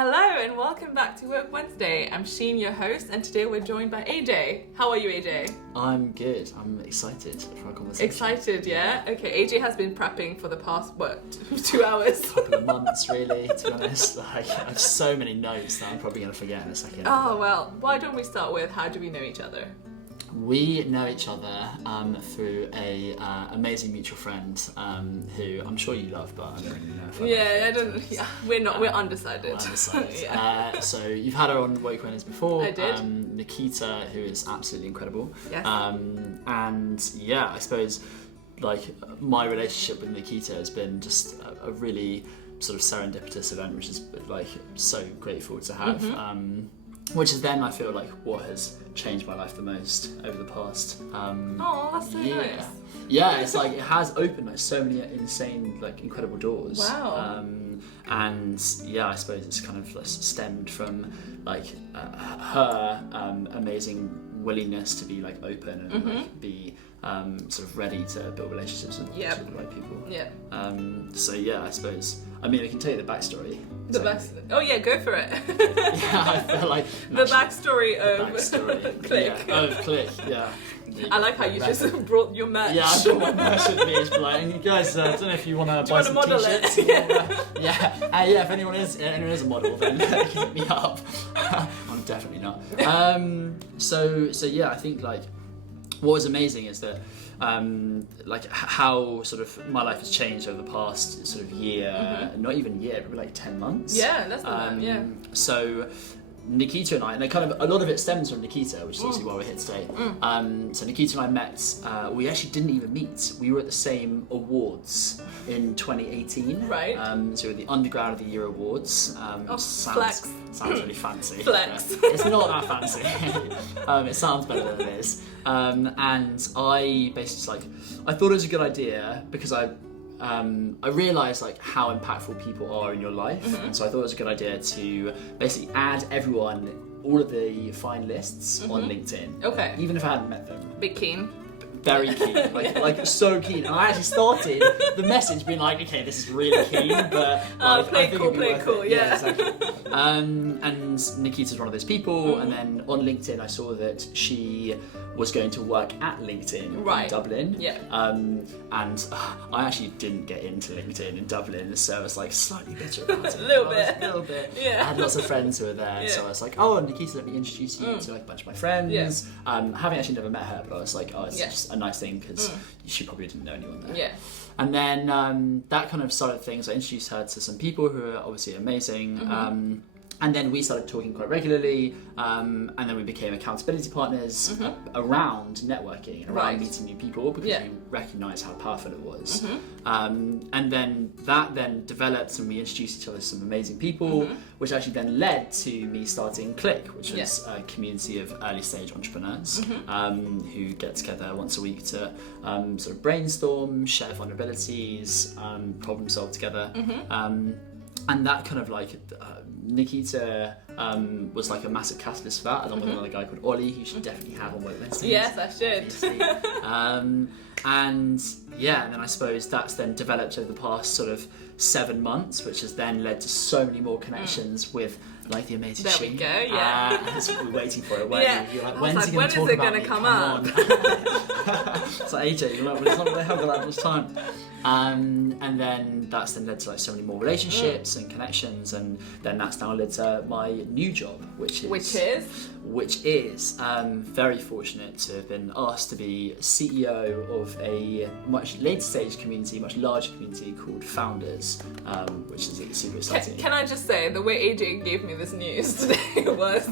Hello and welcome back to Work Wednesday. I'm Sheen, your host, and today we're joined by AJ. How are you, AJ? I'm good. I'm excited for our conversation. Excited, yeah? Okay, AJ has been prepping for the past, 2 hours? A couple of months, really, to be honest. I have so many notes that I'm probably going to forget in a second. Oh, well, why don't we start with how do we know each other? We know each other through a amazing mutual friend who I'm sure you love, but I don't really know if we're undecided. We're undecided. Yeah. So you've had her on Work Wednesdays before. I did. Nikita, who is absolutely incredible. Yes. And yeah, I suppose like my relationship with Nikita has been just a really sort of serendipitous event, which is like so grateful to have. Mm-hmm. Which is then I feel like what has changed my life the most over the past that's so year. nice. Yeah, it's like it has opened like so many insane, like incredible doors. Wow. And yeah, I suppose it's kind of like stemmed from like her amazing willingness to be like open and like be sort of ready to build relationships with sort of the right people. Yeah. So yeah, I suppose. I mean, I can tell you the backstory. Oh yeah, go for it. Yeah, I feel like the backstory of Click. Yeah, of Click. Yeah. I like how you just brought your merch. Yeah, I brought my merch with me. It's like, and you guys, I don't know if you want to buy some t-shirts. Yeah, if anyone is a model, then hit me up. I'm definitely not. So yeah, I think like what was amazing is that like how sort of my life has changed over the past sort of year, not even year, but like 10 months. Yeah, less than that. Yeah. So Nikita and I, and kind of a lot of it stems from Nikita, which is obviously why we're here today. So Nikita and I met, we actually didn't even meet. We were at the same awards in 2018. Right. So the Underground of the Year Awards. Flex. Sounds really fancy. Flex. It's not that fancy. It sounds better than it is. And I basically I thought it was a good idea because I realised like how impactful people are in your life, and so I thought it was a good idea to basically add everyone, all of the finalists on LinkedIn. Okay. Even if I hadn't met them. Big keen. Very keen, like so keen. And I actually started the message being like, okay, this is really keen, but like, play it cool, yeah. Exactly. And Nikita's one of those people, and then on LinkedIn I saw that she was going to work at LinkedIn in Dublin. Yeah. And I actually didn't get into LinkedIn in Dublin, so I was like slightly bitter about it. A little bit. Yeah. I had lots of friends who were there, so I was like, oh, Nikita, let me introduce you to like a bunch of my friends. Yeah. Having actually never met her, but I was like, oh, it's just a nice thing because she probably didn't know anyone there. Yeah. And then that kind of started things. I introduced her to some people who are obviously amazing. And then we started talking quite regularly, and then we became accountability partners around networking and around meeting new people because we recognised how powerful it was. And then that developed, and we introduced each other to some amazing people, which actually then led to me starting Click, which is a community of early stage entrepreneurs who get together once a week to sort of brainstorm, share vulnerabilities, problem solve together. And that kind of like Nikita was like a massive catalyst for that, along with another guy called Ollie, who you should definitely have on Work Wednesdays. Yes, I should. And then I suppose that's then developed over the past sort of 7 months, which has then led to so many more connections with like the amazing Sheen. There we go, yeah. We're waiting for it. You're like, when is it going to come up? It's like, AJ, you're like, well, it's not going to help that much time. And then that's then led to like so many more relationships and connections, and then that's now led to my new job, which is very fortunate to have been asked to be CEO of a much later stage community, much larger community called Founders, which is super exciting. Can I just say, the way AJ gave me this news today was,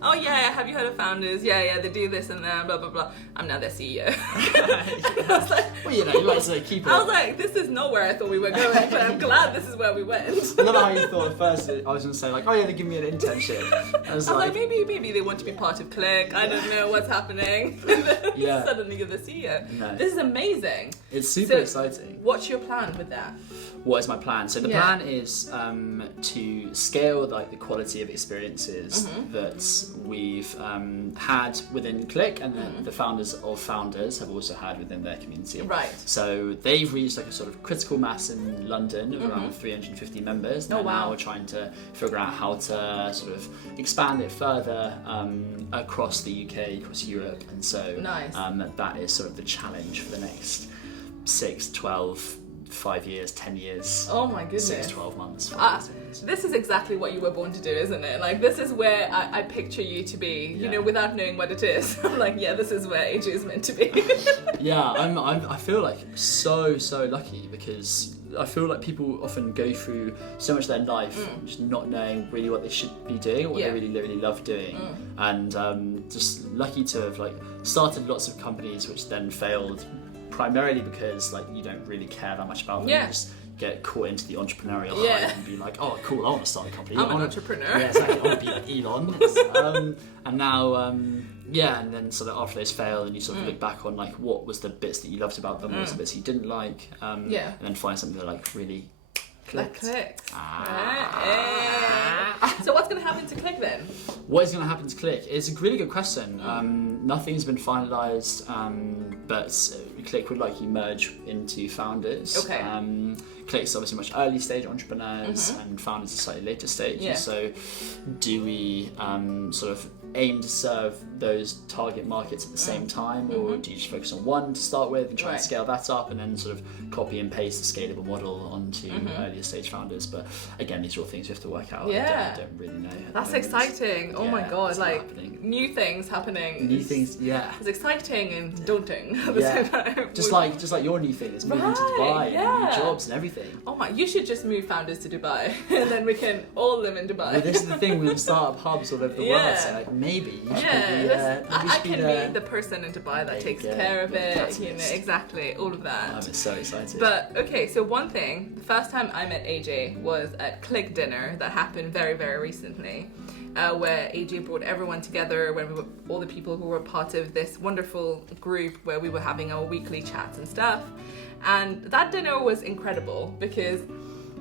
oh yeah, have you heard of Founders? Yeah, they do this and that, blah blah blah. I'm now their CEO. I was like, well, you like to keep it. I was like, this is not where I thought we were going, but I'm glad this is where we went. I don't know how you thought at first. I was going to say like, oh yeah, they give me an internship. I was like, maybe they want to be part of Click. I don't know what's happening. Suddenly you're the CEO. No. This is amazing. It's super exciting. What's your plan with that? What is my plan? So the plan is to scale like the quality of experiences that we've had within Click, and the founders of Founders have also had within their community. Right. So they've reached like a sort of critical mass in London of around 350 members. And now we're trying to figure out how to sort of expand it further across the UK, across Europe. And so that is sort of the challenge for the next 6, 12, 5 years, 10 years. Oh my goodness. 6, 12 months. This is exactly what you were born to do, isn't it? Like, this is where I picture you to be, you know, without knowing what it is. I'm like, yeah, this is where AJ is meant to be. I feel like so lucky, because I feel like people often go through so much of their life just not knowing really what they should be doing, or what they really love doing, and just lucky to have like started lots of companies which then failed, primarily because like you don't really care that much about them. You just get caught into the entrepreneurial hype and be like, oh cool, I want to start a company. I'm an entrepreneur. Yeah, exactly. I want to be like Elon. And now, and then sort of after those fail, and you sort of look back on like what was the bits that you loved about them, what was the bits you didn't like, and then find something that like really clicked. So what's going to happen to Click then? What is going to happen to Click? It's a really good question. Nothing's been finalised, but Click would likely merge into Founders. Okay. Click's obviously much early stage entrepreneurs, and Founders is slightly later stage. Yeah. So do we sort of aim to serve those target markets at the same time, or do you just focus on one to start with and try and scale that up, and then sort of copy and paste the scalable model onto earlier stage Founders? But again, these are all things you have to work out. I don't really know. That's exciting. Oh my god, like new things happening. New things, It's exciting and daunting at the same time. Just like your new thing is moving to Dubai and new jobs and everything. Oh my, you should just move Founders to Dubai and then we can all live in Dubai. Well, this is the thing, we're going to start up hubs all over the world, so like maybe you should I can be the person in Dubai that takes care of it, you know, exactly, all of that. I'm so excited. But okay, so one thing, the first time I met AJ was at Click dinner that happened very, very recently, where AJ brought everyone together, when all the people who were part of this wonderful group where we were having our weekly chats and stuff. And that dinner was incredible, because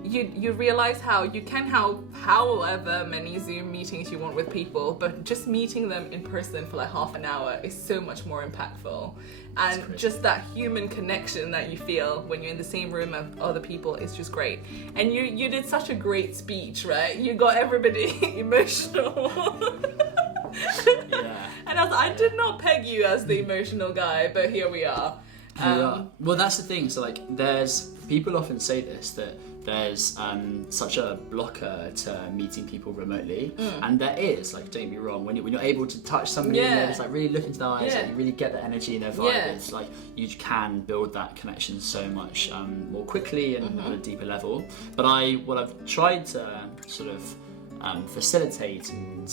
you realize how you can have however many Zoom meetings you want with people, but just meeting them in person for like half an hour is so much more impactful. And just that human connection that you feel when you're in the same room of other people is just great. And you did such a great speech, right? You got everybody emotional. And I was like, I did not peg you as the emotional guy, but here we are. Well, that's the thing. So like, people often say this, that there's such a blocker to meeting people remotely, and there is, like, don't get me wrong, when you're able to touch somebody and just like really look into their eyes, like, you really get the energy in their vibe, it's like you can build that connection so much more quickly and on a deeper level. But what I've tried to sort of facilitate and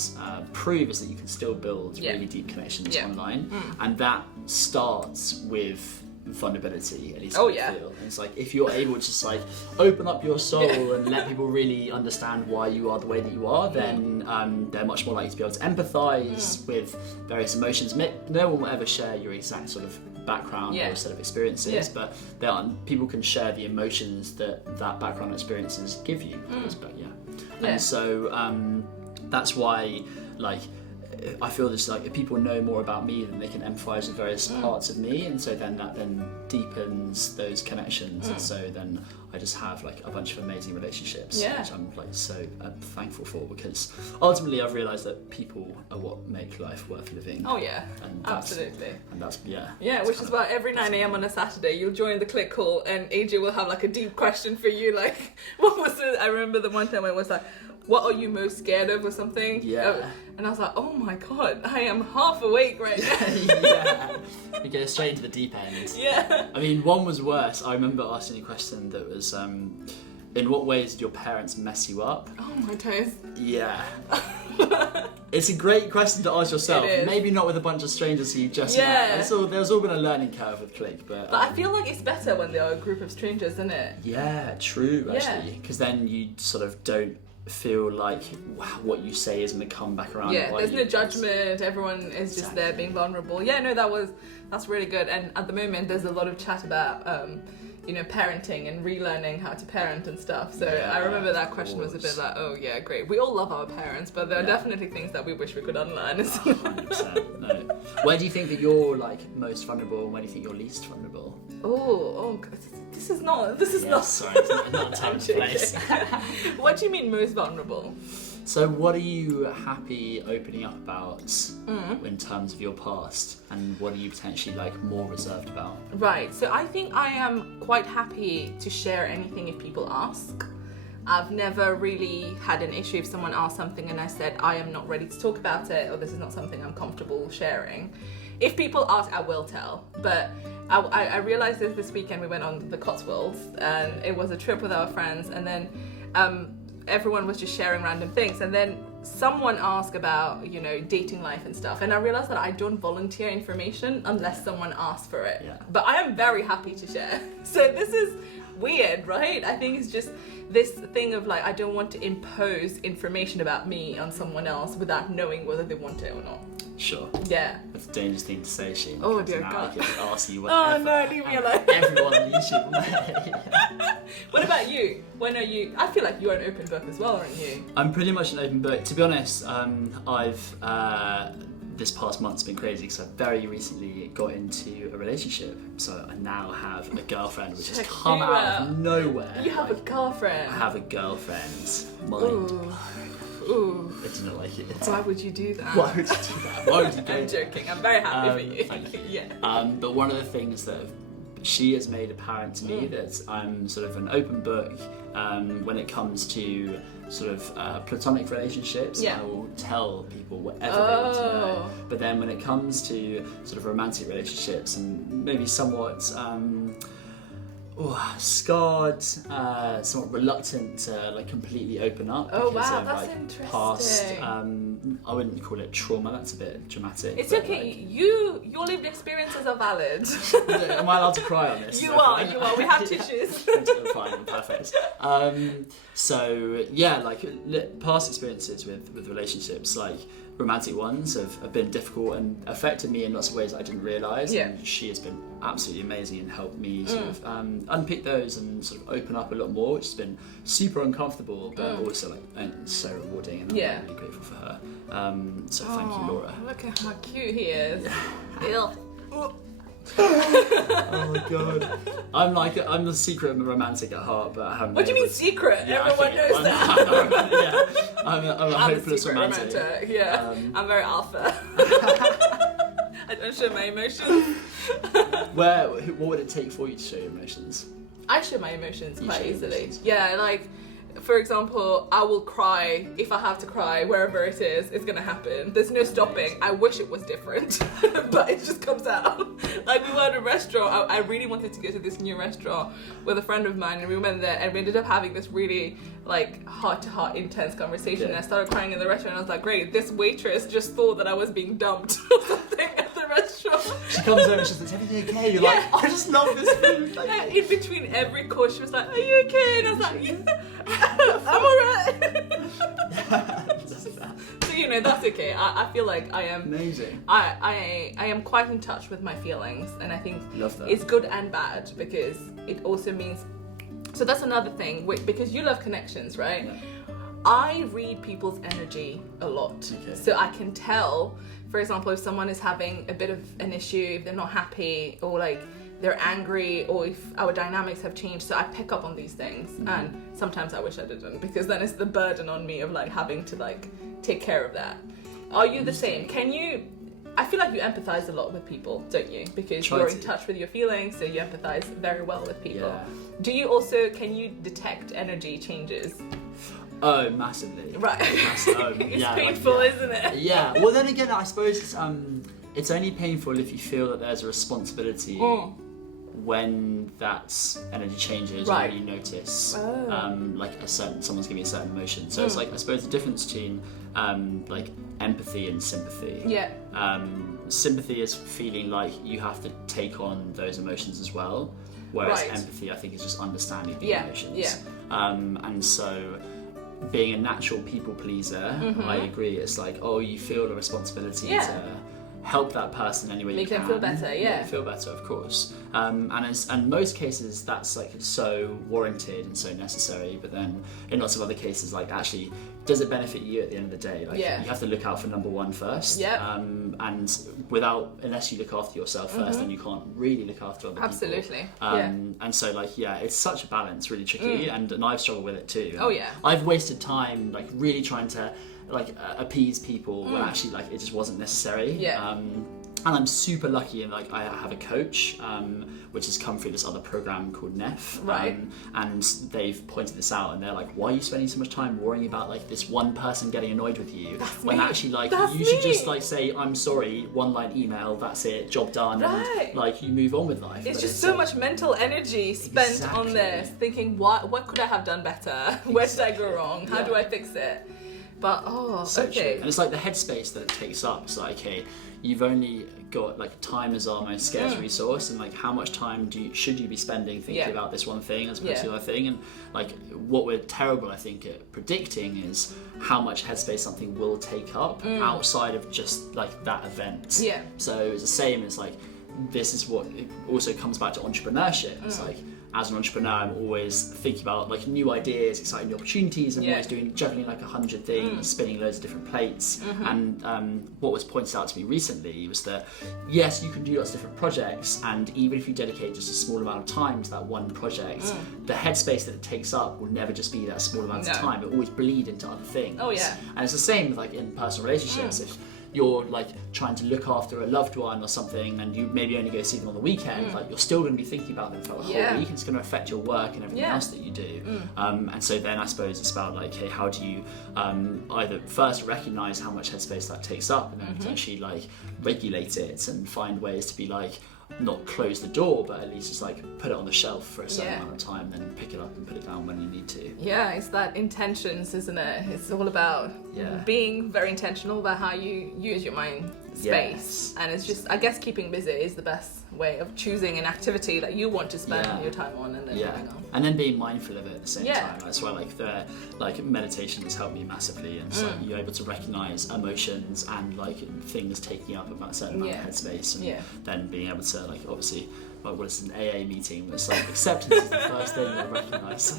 prove is that you can still build really deep connections online, and that starts with vulnerability, at least I feel. And it's like, if you're able to just like open up your soul and let people really understand why you are the way that you are, then they're much more likely to be able to empathize with various emotions. No one will ever share your exact sort of background or set of experiences, but people can share the emotions that background experiences give you. And so that's why, like, I feel this, like, if people know more about me, then they can empathise with various parts of me, and so then that deepens those connections, and so then I just have like a bunch of amazing relationships, which I'm like so thankful for, because ultimately I've realised that people are what make life worth living. Oh yeah, and absolutely. And that's which is why every 9 a.m. on a Saturday you'll join the Click call, and AJ will have like a deep question for you, like, what was it? I remember the one time it was like, what are you most scared of, or something? And I was like, oh my god, I am half awake right now. You go straight into the deep end. I mean, one was worse. I remember asking a question that was, in what ways did your parents mess you up? Oh my toes. It's a great question to ask yourself. Maybe not with a bunch of strangers who you just met. There's all been a learning curve with Click, but I feel like it's better when they're a group of strangers, isn't it? Yeah, true, actually, because then you sort of don't feel like what you say is going to come back around. There's no judgment. Everyone is just there being vulnerable. That's really good. And at the moment there's a lot of chat about parenting and relearning how to parent and stuff. So I remember that question was a bit like, oh yeah, great. We all love our parents, but there are definitely things that we wish we could unlearn. 100%. No. Where do you think that you're like most vulnerable, and where do you think you're least vulnerable? Oh, this is not. Sorry, it's not a time and place. What do you mean most vulnerable? So what are you happy opening up about in terms of your past, and what are you potentially like more reserved about? Right, so I think I am quite happy to share anything if people ask. I've never really had an issue if someone asked something and I said I am not ready to talk about it, or this is not something I'm comfortable sharing. If people ask, I will tell, but I realized this weekend we went on the Cotswolds, and it was a trip with our friends, and then everyone was just sharing random things, and then someone asked about dating life and stuff, and I realized that I don't volunteer information unless someone asks for it. But I am very happy to share. So this is weird, right? I think it's just this thing of like, I don't want to impose information about me on someone else without knowing whether they want it or not. Sure. Yeah. That's a dangerous thing to say, Sheen. Oh dear now God. I can ask you whatever. Oh no, leave me alone. Everyone on YouTube. What about you? When are you? I feel like you're an open book as well, aren't you? I'm pretty much an open book. To be honest, I've this past month's been crazy because I very recently got into a relationship. So I now have a girlfriend, which has come out of nowhere. You have a girlfriend. I have a girlfriend. Ooh. I do not like it. Why would you do that? Why would you do that? Why would you go I'm joking. I'm very happy for you. Thank you. Yeah. But one of the things that she has made apparent to me that I'm sort of an open book when it comes to sort of platonic relationships. I will tell people whatever they need to know. But then when it comes to sort of romantic relationships and maybe somewhat scarred, somewhat reluctant to like completely open up because of that's like interesting. past I wouldn't call it trauma, that's a bit dramatic. It's okay, like, your lived experiences are valid. Am I allowed to cry on this? You are, we have tissues. Fine, perfect. So yeah, like past experiences with relationships, like romantic ones have been difficult and affected me in lots of ways I didn't realise. And she has been absolutely amazing and helped me sort of unpick those and sort of open up a lot more, which has been super uncomfortable, but also like so rewarding, and I'm really grateful for her. So thank you, Laura. Look at how cute he is. Oh my god. I'm the secret romantic at heart, but I haven't. What do you mean secret? Everyone knows that. I'm a hopeless romantic. Yeah. I'm very alpha. I don't show my emotions. What would it take for you to show your emotions? I show my emotions quite easily. Yeah, like for example, I will cry if I have to cry wherever it is. It's gonna happen. There's no stopping. I wish it was different, but it just comes out. Like we were at a restaurant. I really wanted to go to this new restaurant with a friend of mine, and we went there and we ended up having this really like heart-to-heart intense conversation. And I started crying in the restaurant. And I was like, great, this waitress just thought that I was being dumped or something at the restaurant. She comes over and she's like, everything okay? You're like, I just love this food. Like, in between every course, she was like, are you okay? And I was like, yeah. I'm alright. So that's okay. I feel like I am amazing. I am quite in touch with my feelings, and I think it's good and bad because it also means. So that's another thing because you love connections, right? Yeah. I read people's energy a lot, so I can tell. For example, if someone is having a bit of an issue, if they're not happy, or like they're angry, or if our dynamics have changed, so I pick up on these things. And sometimes I wish I didn't, because then it's the burden on me of like having to like take care of that. Are you the same? I feel like you empathize a lot with people, don't you? Because you're in touch with your feelings, so you empathize very well with people. Do you also, can you detect energy changes? Oh, massively. Right. It's painful, isn't it? Yeah. Well, then again, I suppose it's only painful if you feel that there's a responsibility when that energy changes, or you notice like someone's giving you a certain emotion. So it's like, I suppose the difference between like empathy and sympathy. Yeah. Sympathy is feeling like you have to take on those emotions as well, whereas empathy, I think, is just understanding the emotions. Yeah. And so being a natural people pleaser, I agree. It's like, you feel the responsibility to help that person any way you can. Make them feel better, yeah. Feel better, of course. And in most cases, that's like so warranted and so necessary. But then in lots of other cases, like actually, does it benefit you at the end of the day? Like you have to look out for number one first. Yep. And unless you look after yourself first, then you can't really look after other people. Absolutely. And so like, it's such a balance, really tricky. And I've struggled with it too. Oh yeah. I've wasted time like really trying to like appease people when actually like it just wasn't necessary. And I'm super lucky in like I have a coach which has come through this other program called NEF, and they've pointed this out, and they're like, why are you spending so much time worrying about like this one person getting annoyed with you when actually like you should just like say I'm sorry, one line email, that's it, job done, and like you move on with life. It's just so much mental energy spent on this, thinking what could I have done better, where did I go wrong, how do I fix it? But so true. And it's like the headspace that it takes up. It's like, okay, you've only got like time as our most scarce resource, and like how much time should you be spending thinking about this one thing as opposed to the other thing? And like what we're terrible, I think, at predicting is how much headspace something will take up outside of just like that event. So it's the same as like, this is what it also comes back to entrepreneurship. It's like, as an entrepreneur, I'm always thinking about like new ideas, exciting new opportunities, and always juggling like 100 things, spinning loads of different plates. And what was pointed out to me recently was that yes, you can do lots of different projects, and even if you dedicate just a small amount of time to that one project, the headspace that it takes up will never just be that small amount of time. It will always bleed into other things. And it's the same with like in personal relationships. If you're like trying to look after a loved one or something, and you maybe only go see them on the weekend, like you're still going to be thinking about them for the whole week. It's going to affect your work and everything else that you do. And so then I suppose it's about like, hey, how do you either first recognize how much headspace that takes up, and then potentially like regulate it and find ways to be like, not close the door, but at least just like put it on the shelf for a certain amount of time, then pick it up and put it down when you need to. It's that intentions, isn't it? It's all about being very intentional about how you use your mind space. And it's just, I guess, keeping busy is the best way of choosing an activity that you want to spend your time on, and then moving on. And then being mindful of it at the same time. That's why like meditation has helped me massively, and so you're able to recognize emotions and like things taking up about a certain amount of headspace, and then being able to like, obviously, like what is an AA meeting, it's like acceptance is the first thing you recognize.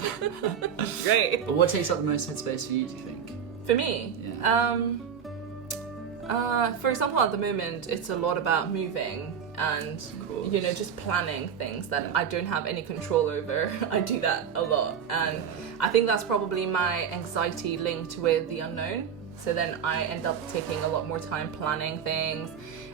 Great. But what takes up the most headspace for you, do you think? For me? For example, at the moment it's a lot about moving and just planning things that I don't have any control over. I do that a lot, and I think that's probably my anxiety linked with the unknown. So then I end up taking a lot more time planning things,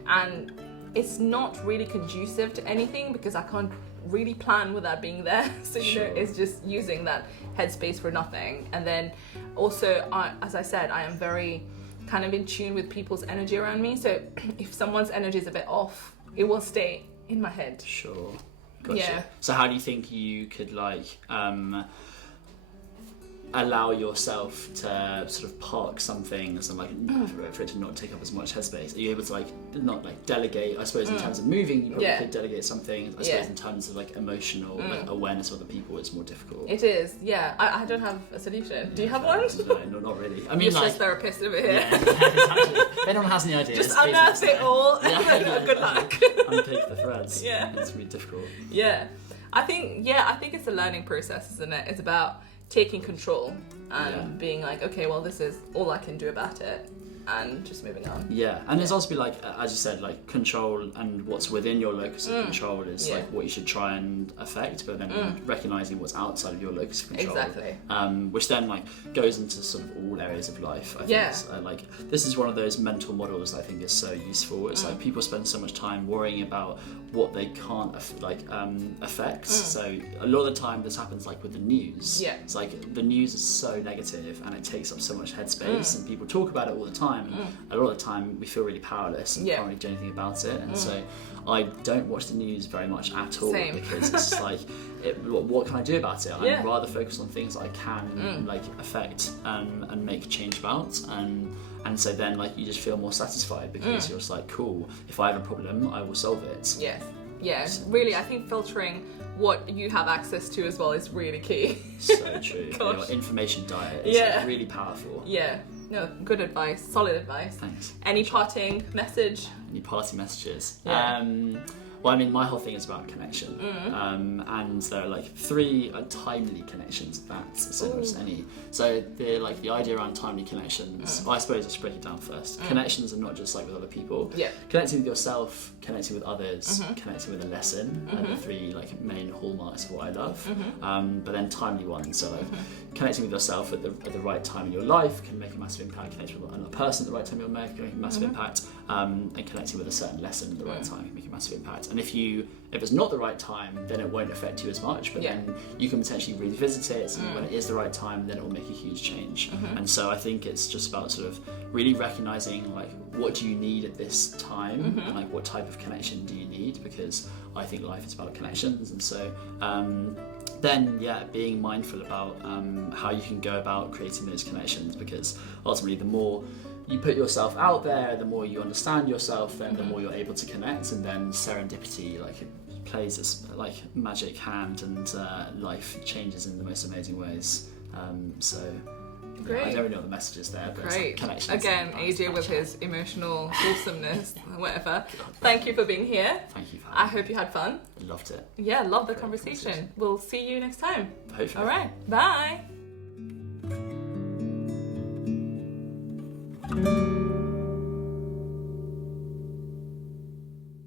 and it's not really conducive to anything because I can't really plan without being there. So it's just using that headspace for nothing. And then also, as I said, I am very kind of in tune with people's energy around me. So if someone's energy is a bit off, it will stay in my head. Sure. Gotcha. So how do you think you could like allow yourself to sort of park some things and like for it to not take up as much headspace? Are you able to like not like delegate? I suppose in terms of moving, you probably could delegate some things. I suppose in terms of like emotional like awareness of other people, it's more difficult. It is, I don't have a solution. Do you have one? No, not really. I mean, you're like therapist over here. Exactly. If anyone has any ideas, just unearth it all. Good luck. Unpick the threads. It's really difficult. I think it's a learning process, isn't it? It's about taking control and being like, okay, well, this is all I can do about it, and just moving on. And there's also be like, as you said, like control, and what's within your locus of control is like what you should try and affect, but then recognizing what's outside of your locus of control. Exactly. Which then like goes into sort of all areas of life. I think like this is one of those mental models that I think is so useful. It's like people spend so much time worrying about what they can't affect. So a lot of the time this happens like with the news. It's like the news is so negative and it takes up so much headspace, and people talk about it all the time. A lot of the time we feel really powerless and can't really do anything about it, and so I don't watch the news very much at all. Same. Because it's like what can I do about it? I'd rather focus on things that I can like affect and make a change about, and so then like you just feel more satisfied because you're just like, cool, if I have a problem I will solve it. Really, I think filtering what you have access to as well is really key. So true. Your information diet is like really powerful. No, good advice, solid advice. Thanks. Any parting message? Any parting messages? Yeah. Well, I mean, my whole thing is about connection, and there are like 3 timely connections. That's so much as any. So the idea around timely connections. I suppose I should break it down first. Connections are not just like with other people. Yeah. Connecting with yourself, connecting with others, connecting with a lesson are the 3 like main hallmarks of what I love. But then timely ones. So like connecting with yourself at the right time in your life can make a massive impact. Connecting with another person at the right time in your life can make a massive impact. And connecting with a certain lesson at the right time can make a massive impact. And if it's not the right time, then it won't affect you as much, but then you can potentially revisit it, and when it is the right time, then it will make a huge change. And so I think it's just about sort of really recognizing like what do you need at this time, and like what type of connection do you need, because I think life is about connections. And so then being mindful about how you can go about creating those connections, because ultimately the more you put yourself out there, the more you understand yourself, then the more you're able to connect, and then serendipity like it plays its like magic hand, and life changes in the most amazing ways. So great. I don't really know what the message is there, but great. It's like connection. Again, AJ with his emotional wholesomeness, whatever. Thank you for being here. Thank you for I hope you had fun. I loved it. Yeah, love the conversation. We'll see you next time. Hopefully. All right. Bye.